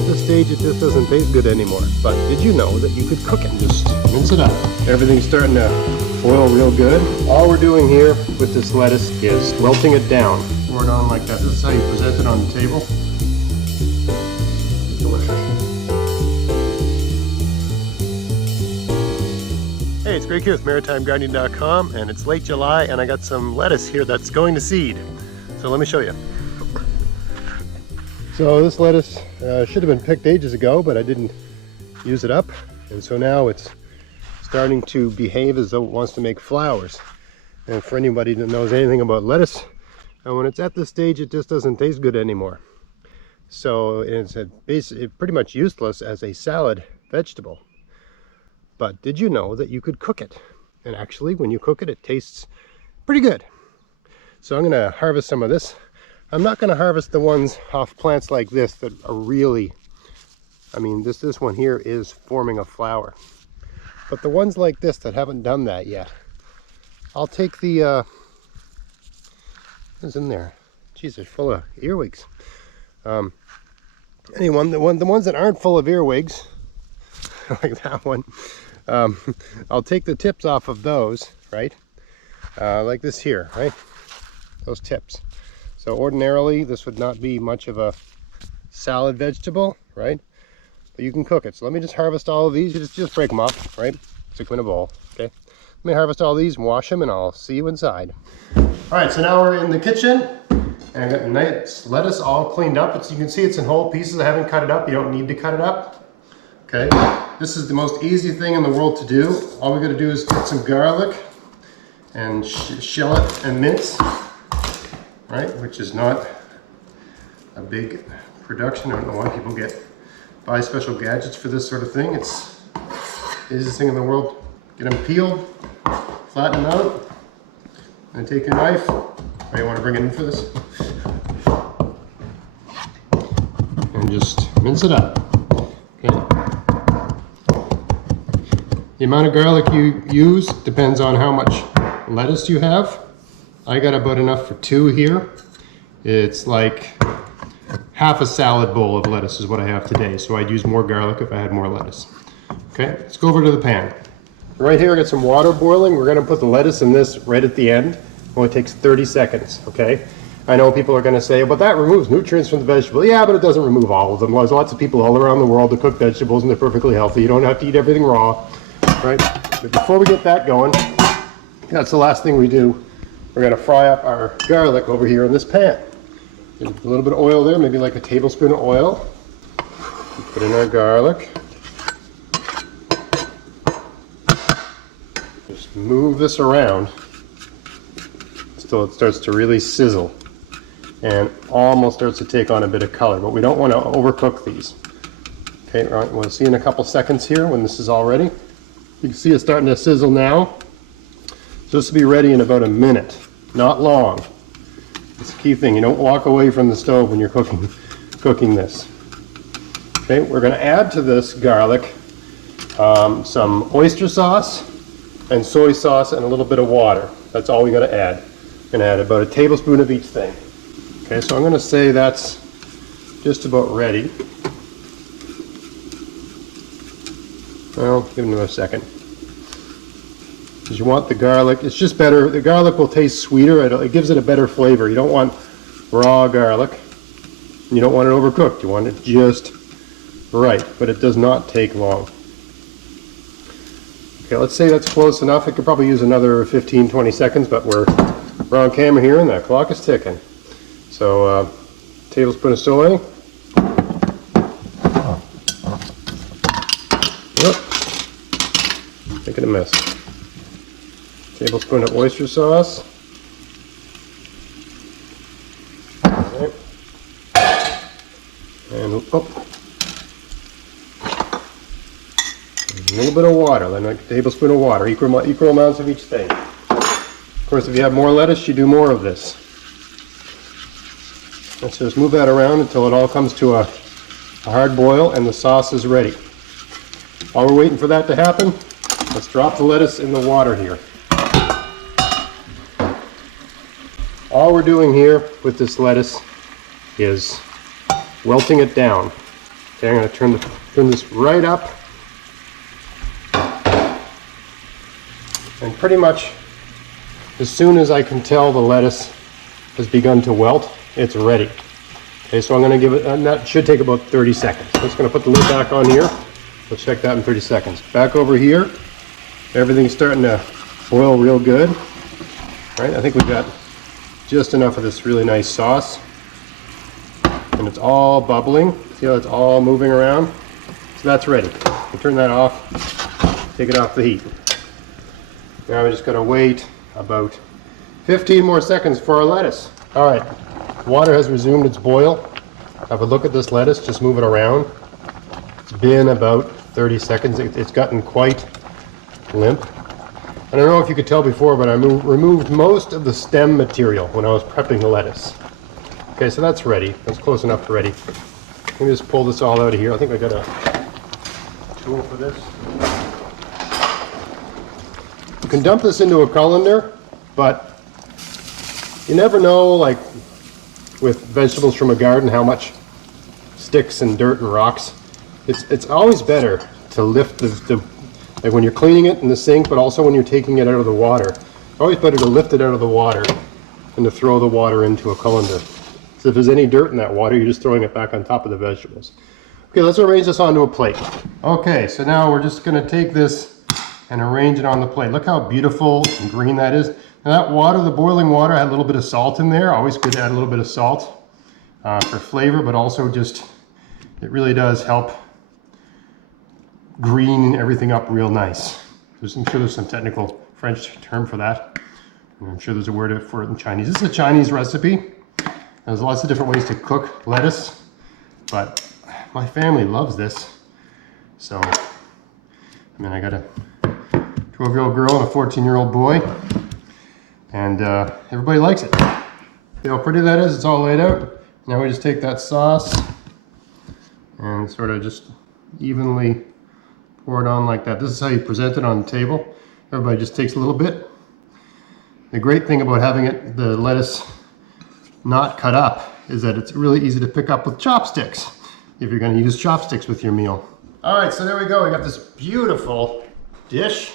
at this stage, it just doesn't taste good anymore. But did you know that you could cook it? Just mince it up. Everything's starting to boil real good. All we're doing here with this lettuce is welting it down. Pour it on like that. This is how you present it on the table. Delicious. Hey, it's Greg here with MaritimeGardening.com, and it's late July, and I got some lettuce here that's going to seed. So let me show you. So this lettuce should have been picked ages ago, but I didn't use it up, and so now it's starting to behave as though it wants to make flowers. And for anybody that knows anything about lettuce, when it's at this stage, it just doesn't taste good anymore. So it's pretty much useless as a salad vegetable. But did you know that you could cook it? And actually, when you cook it, it tastes pretty good. So I'm going to harvest some of this. I'm not going to harvest the ones off plants like this that are really, I mean, this one here is forming a flower. But the ones like this that haven't done that yet, I'll take the, what's in there? Geez, they're full of earwigs. Anyway, the ones that aren't full of earwigs, like that one, I'll take the tips off of those, right? Like this here, right? Those tips. So ordinarily, this would not be much of a salad vegetable, right? But you can cook it. So let me just harvest all of these. You just break them off, right? Stick them in a bowl, okay? Let me harvest all these and wash them, and I'll see you inside. All right, so now we're in the kitchen, and I got nice lettuce all cleaned up. You can see it's in whole pieces. I haven't cut it up. You don't need to cut it up, okay? This is the most easy thing in the world to do. All we got to do is get some garlic and shell it and mince. Right, which is not a big production. I don't know why people buy special gadgets for this sort of thing. It's the easiest thing in the world. Get them peeled, flatten them out, and take your knife. Oh, you want to bring it in for this? And just mince it up. Okay. The amount of garlic you use depends on how much lettuce you have. I got about enough for 2 here. It's like half a salad bowl of lettuce is what I have today, so I'd use more garlic if I had more lettuce. Okay, let's go over to the pan. Right here I got some water boiling. We're gonna put the lettuce in this right at the end. Well, it takes 30 seconds, okay? I know people are gonna say, but that removes nutrients from the vegetable. Yeah, but it doesn't remove all of them. There's lots of people all around the world that cook vegetables and they're perfectly healthy. You don't have to eat everything raw, right? But before we get that going, that's the last thing we do. We're going to fry up our garlic over here in this pan. A little bit of oil there, maybe like a tablespoon of oil. Put in our garlic. Just move this around until it starts to really sizzle and almost starts to take on a bit of color, but we don't want to overcook these. Okay, right, we'll see in a couple seconds here when this is all ready. You can see it's starting to sizzle now. So this will be ready in about a minute, not long. It's the key thing. You don't walk away from the stove when you're cooking this. Okay, we're going to add to this garlic some oyster sauce and soy sauce and a little bit of water. That's all we got to add. I'm going to add about a tablespoon of each thing. Okay, so I'm going to say that's just about ready. Well, give it another second. Because you want the garlic, it's just better, the garlic will taste sweeter, it gives it a better flavor. You don't want raw garlic, and you don't want it overcooked, you want it just right, but it does not take long. Okay, let's say that's close enough. It could probably use another 15-20 seconds, but we're on camera here and that clock is ticking. So, tablespoon of soy. Yep, making a mess. Tablespoon of oyster sauce. Okay. And a little bit of water, then like a tablespoon of water, equal amounts of each thing. Of course, if you have more lettuce, you do more of this. Let's just move that around until it all comes to a hard boil and the sauce is ready. While we're waiting for that to happen, let's drop the lettuce in the water here. All we're doing here with this lettuce is welting it down. Okay, I'm going to turn this right up. And pretty much as soon as I can tell the lettuce has begun to wilt, it's ready. Okay, so I'm going to give it, and that should take about 30 seconds. I'm just going to put the lid back on here. We'll check that in 30 seconds. Back over here, everything's starting to boil real good. Right, I think we've got just enough of this really nice sauce. And it's all bubbling. See how it's all moving around? So that's ready. We'll turn that off, take it off the heat. Now we just got to wait about 15 more seconds for our lettuce. All right, water has resumed its boil. Have a look at this lettuce, just move it around. It's been about 30 seconds. It's gotten quite limp. I don't know if you could tell before, but I removed most of the stem material when I was prepping the lettuce. Okay, so that's ready. That's close enough to ready. Let me just pull this all out of here. I think I got a tool for this. You can dump this into a colander, but you never know, like with vegetables from a garden, how much sticks and dirt and rocks. It's always better to lift the like when you're cleaning it in the sink, but also when you're taking it out of the water. It's always better to lift it out of the water than to throw the water into a colander. So if there's any dirt in that water, you're just throwing it back on top of the vegetables. Okay, let's arrange this onto a plate. Okay, so now we're just going to take this and arrange it on the plate. Look how beautiful and green that is. Now that water, the boiling water, had a little bit of salt in there. Always good to add a little bit of salt for flavor, but also just, it really does help green everything up real nice. I'm sure there's some technical French term for that. And I'm sure there's a word for it in Chinese. This is a Chinese recipe. There's lots of different ways to cook lettuce, but my family loves this. So, I mean, I got a 12-year-old girl and a 14-year-old boy, and everybody likes it. See how pretty that is? It's all laid out. Now we just take that sauce and sort of just evenly pour it on like that. This is how you present it on the table. Everybody just takes a little bit. The great thing about having the lettuce not cut up is that it's really easy to pick up with chopsticks if you're going to use chopsticks with your meal. All right, so there we go. We got this beautiful dish.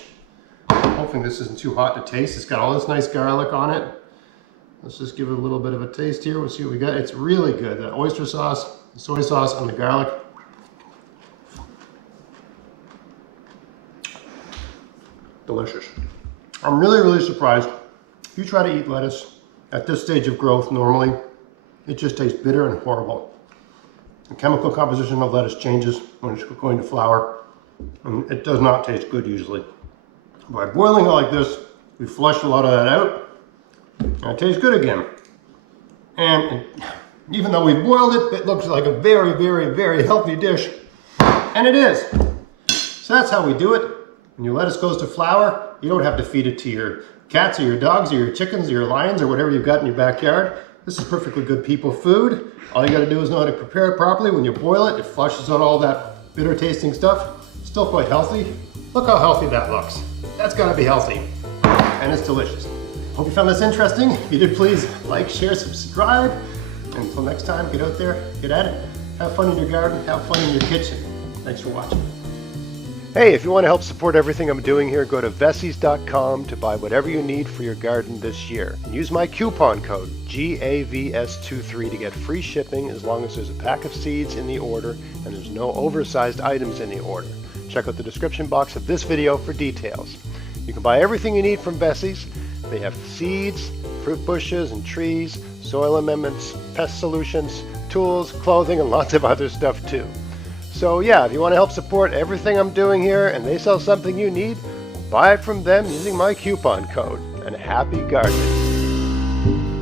Hopefully this isn't too hot to taste. It's got all this nice garlic on it. Let's just give it a little bit of a taste here. We'll see what we got. It's really good. The oyster sauce, the soy sauce, and the garlic. Delicious. I'm really, really surprised. If you try to eat lettuce at this stage of growth normally, it just tastes bitter and horrible. The chemical composition of lettuce changes when it's going to flour, and it does not taste good usually. By boiling it like this, we flush a lot of that out, and it tastes good again. And even though we boiled it, it looks like a very, very, very healthy dish, and it is. So that's how we do it. When your lettuce goes to flour, you don't have to feed it to your cats or your dogs or your chickens or your lions or whatever you've got in your backyard. This is perfectly good people food. All you got to do is know how to prepare it properly. When you boil it, it flushes out all that bitter tasting stuff. Still quite healthy. Look how healthy that looks. That's got to be healthy. And it's delicious. Hope you found this interesting. If you did, please like, share, subscribe. And until next time, get out there, get at it. Have fun in your garden, have fun in your kitchen. Thanks for watching. Hey, if you want to help support everything I'm doing here, go to vessies.com to buy whatever you need for your garden this year. And use my coupon code GAVS23 to get free shipping as long as there's a pack of seeds in the order and there's no oversized items in the order. Check out the description box of this video for details. You can buy everything you need from Vessies. They have seeds, fruit bushes and trees, soil amendments, pest solutions, tools, clothing, and lots of other stuff too. So yeah, if you want to help support everything I'm doing here and they sell something you need, buy it from them using my coupon code, and happy gardening.